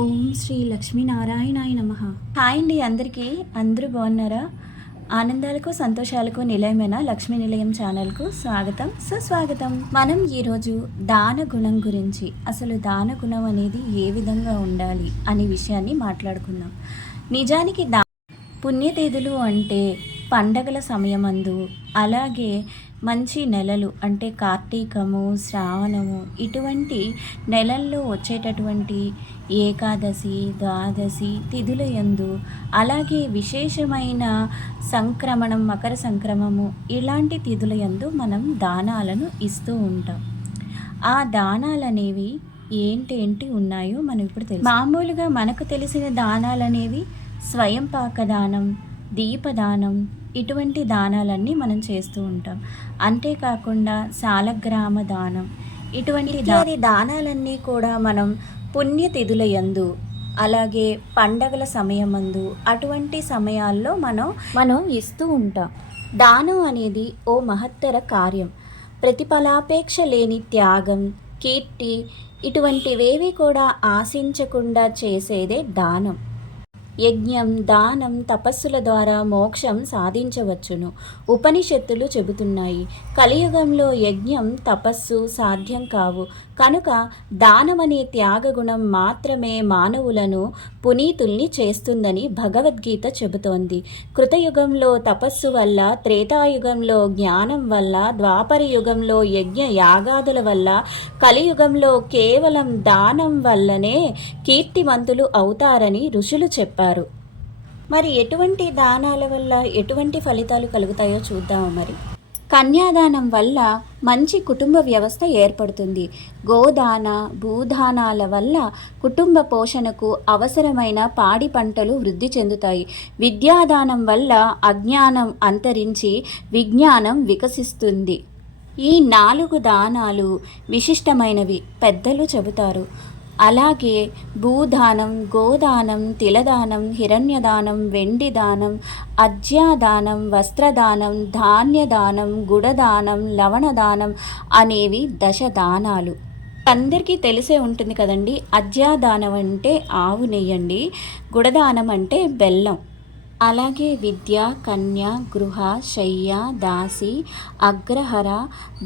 ఓం శ్రీ లక్ష్మీనారాయణాయ నమః. హాయ్ అండి అందరికీ. అందరూ బాగున్నారా? ఆనందాలకు సంతోషాలకు నిలయమైన లక్ష్మీ నిలయం ఛానల్కు స్వాగతం, సుస్వాగతం. మనం ఈరోజు దాన గుణం గురించి, అసలు దాన గుణం అనేది ఏ విధంగా ఉండాలి అనే విషయాన్ని మాట్లాడుకుందాం. నిజానికి పుణ్యతేదీలు అంటే పండగల సమయమందు, అలాగే మంచి నెలలు అంటే కార్తీకము, శ్రావణము, ఇటువంటి నెలల్లో వచ్చేటటువంటి ఏకాదశి, ద్వాదశి తిథుల యందు, అలాగే విశేషమైన సంక్రమణం, మకర సంక్రమము, ఇలాంటి తిథుల యందు మనం దానాలను ఇస్తూ ఉంటాం. ఆ దానాలనేవి ఏంటేంటి ఉన్నాయో మనం ఇప్పుడు తెలుసు. మామూలుగా మనకు తెలిసిన దానాలనేవి స్వయం పాకదానం, దీపదానం, ఇటువంటి దానాలన్నీ మనం చేస్తూ ఉంటాం. అంతేకాకుండా సాలగ్రామ దానం, ఇటువంటి దానాలన్నీ కూడా మనం పుణ్యతిథుల యందు, అలాగే పండగల సమయమందు, అటువంటి సమయాల్లో మనం ఇస్తూ ఉంటాం. దానం అనేది ఓ మహత్తర కార్యం. ప్రతిఫలాపేక్ష లేని త్యాగం, కీర్తి, ఇటువంటివేవి కూడా ఆశించకుండా చేసేదే దానం. యజ్ఞం, దానం, తపస్సుల ద్వారా మోక్షం సాధించవచ్చును. ఉపనిషత్తులు చెబుతున్నాయి, కలియుగంలో యజ్ఞం, తపస్సు సాధ్యం కావు. కనుక దానమనే త్యాగగుణం మాత్రమే మానవులను పునీతుల్ని చేస్తుందని భగవద్గీత చెబుతోంది. కృతయుగంలో తపస్సు వల్ల, త్రేతాయుగంలో జ్ఞానం వల్ల, ద్వాపర యుగంలో యజ్ఞ యాగాదుల వల్ల, కలియుగంలో కేవలం దానం వల్లనే కీర్తివంతులు అవుతారని ఋషులు చెప్పారు. మరి ఎటువంటి దానాల వల్ల ఎటువంటి ఫలితాలు కలుగుతాయో చూద్దాము. మరి కన్యాదానం వల్ల మంచి కుటుంబ వ్యవస్థ ఏర్పడుతుంది. గోదాన, భూదానాల వల్ల కుటుంబ పోషణకు అవసరమైన పాడి పంటలు వృద్ధి చెందుతాయి. విద్యాదానం వల్ల అజ్ఞానం అంతరించి విజ్ఞానం వికసిస్తుంది. ఈ 4 దానాలు విశిష్టమైనవి పెద్దలు చెబుతారు. అలాగే భూదానం, గోదానం, తిలదానం, హిరణ్యదానం, వెండి దానం, అజ్యాదానం, వస్త్రదానం, ధాన్యదానం, గుడదానం, లవణదానం అనేవి 10 దానాలు. అందరికీ తెలిసే ఉంటుంది కదండి. అజ్యాదానం అంటే ఆవు నెయ్యండి, గుడదానం అంటే బెల్లం. అలాగే విద్య, కన్య, గృహ, శయ్య, దాసి, అగ్రహర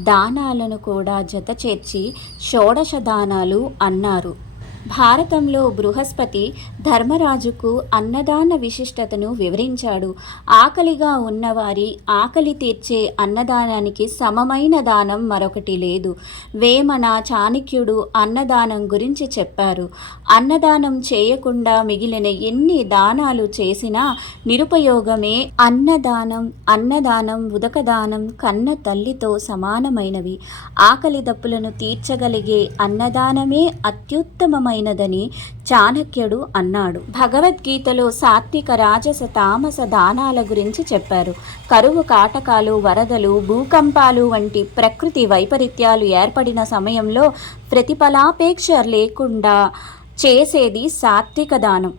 దానాలను కూడా జత చేర్చి షోడశ దానాలు అన్నారు. భారతంలో బృహస్పతి ధర్మరాజుకు అన్నదాన విశిష్టతను వివరించాడు. ఆకలిగా ఉన్నవారి ఆకలి తీర్చే అన్నదానానికి సమమైన దానం మరొకటి లేదు. వేమన, చాణక్యుడు అన్నదానం గురించి చెప్పారు. అన్నదానం చేయకుండా మిగిలిన ఎన్ని దానాలు చేసినా నిరుపయోగమే. అన్నదానం ఉదకదానం కన్న తల్లితో సమానమైనవి. ఆకలి దప్పులను తీర్చగలిగే అన్నదానమే అత్యుత్తమమైనదని చాణక్యుడు అన్నాడు. భగవద్గీతలో సాత్విక, రాజస, తామస దానాల గురించి చెప్పారు. కరువు కాటకాలు, వరదలు, భూకంపాలు వంటి ప్రకృతి వైపరీత్యాలు ఏర్పడిన సమయంలో ప్రతిఫలాపేక్ష లేకుండా చేసేది సాత్విక దానం.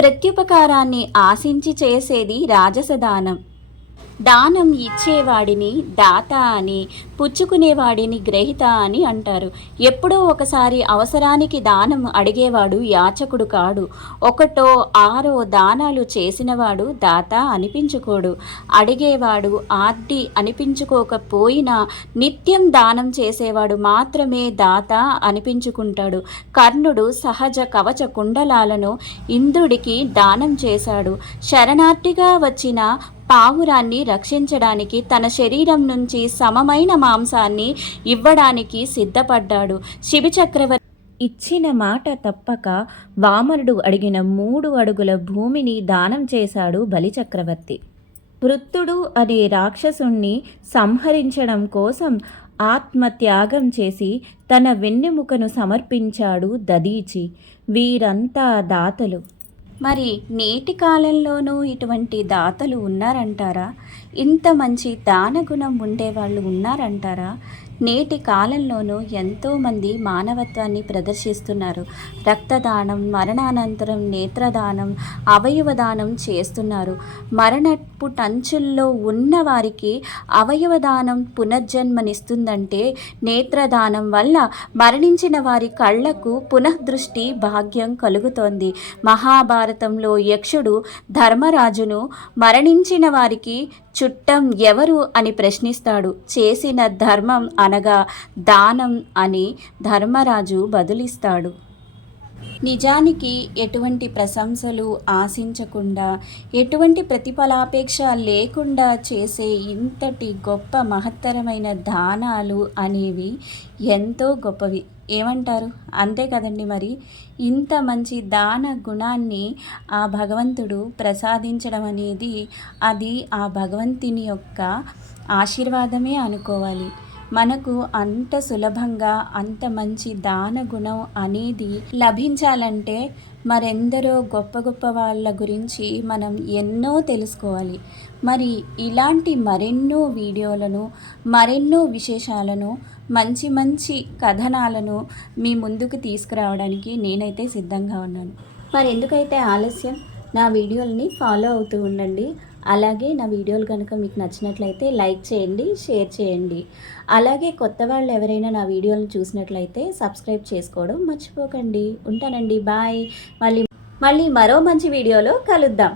ప్రత్యుపకారాన్ని ఆశించి చేసేది రాజస దానం. దానం ఇచ్చేవాడిని దాత అని, పుచ్చుకునేవాడిని గ్రహీత అని అంటారు. ఎప్పుడో ఒకసారి అవసరానికి దానం అడిగేవాడు యాచకుడు కాడు. 1, 6 దానాలు చేసినవాడు దాత అనిపించుకోడు. అడిగేవాడు ఆర్డి అనిపించుకోకపోయినా నిత్యం దానం చేసేవాడు మాత్రమే దాత అనిపించుకుంటాడు. కర్ణుడు సహజ కవచ కుండలాలను ఇంద్రుడికి దానం చేశాడు. శరణార్థిగా వచ్చిన పావురాన్ని రక్షించడానికి తన శరీరం నుంచి సమమైన మాంసాన్ని ఇవ్వడానికి సిద్ధపడ్డాడు. శిబిచక్రవర్తి ఇచ్చిన మాట తప్పక వామనుడు అడిగిన 3 అడుగుల భూమిని దానం చేశాడు బలిచక్రవర్తి. వృత్తుడు అనే రాక్షసుణ్ణి సంహరించడం కోసం ఆత్మత్యాగం చేసి తన వెన్నెముకను సమర్పించాడు దదీచి. వీరంతా దాతలు. మరి నేటి కాలంలోనూ ఇటువంటి దాతలు ఉన్నారంటారా? ఇంత మంచి దానగుణం ఉండేవాళ్ళు ఉన్నారంటారా? నేటి కాలంలోనూ ఎంతోమంది మానవత్వాన్ని ప్రదర్శిస్తున్నారు. రక్తదానం, మరణానంతరం నేత్రదానం, అవయవదానం చేస్తున్నారు. మరణపు టంచుల్లో ఉన్న వారికి అవయవదానం పునర్జన్మనిస్తుందంటే నేత్రదానం వల్ల మరణించిన వారి కళ్ళకు పునఃదృష్టి భాగ్యం కలుగుతోంది. మహాభారతంలో యక్షుడు ధర్మరాజును మరణించిన వారికి చుట్టం ఎవరు అని ప్రశ్నిస్తాడు. చేసిన ధర్మం అనగా దానం అని ధర్మరాజు బదులిస్తాడు. నిజానికి ఎటువంటి ప్రశంసలు ఆశించకుండా, ఎటువంటి ప్రతిఫలాపేక్ష లేకుండా చేసే ఇంతటి గొప్ప మహత్తరమైన దానాలు అనేవి ఎంతో గొప్పవి. ఏమంటారు? అంతే కదండి మరి. ఇంత మంచి దాన గుణాన్ని ఆ భగవంతుడు ప్రసాదించడం అనేది అది ఆ భగవంతుని యొక్క ఆశీర్వాదమే అనుకోవాలి. మనకు అంత సులభంగా అంత మంచి దాన గుణం అనేది లభించాలంటే మరెందరో గొప్ప గొప్ప వాళ్ళ గురించి మనం ఎన్నో తెలుసుకోవాలి. మరి ఇలాంటి మరెన్నో వీడియోలను, మరెన్నో విశేషాలను, మంచి మంచి కథనాలను మీ ముందుకు తీసుకురావడానికి నేనైతే సిద్ధంగా ఉన్నాను. మరి ఎందుకైతే ఆలస్యం? నా వీడియోలని ఫాలో అవుతూ ఉండండి. అలాగే నా వీడియోలు కనుక మీకు నచ్చినట్లయితే లైక్ చేయండి, షేర్ చేయండి. అలాగే కొత్త వాళ్ళు ఎవరైనా నా వీడియోలను చూసినట్లయితే సబ్స్క్రైబ్ చేసుకోవడం మర్చిపోకండి. ఉంటానండి, బాయ్. మళ్ళీ మరో మంచి వీడియోలో కలుద్దాం.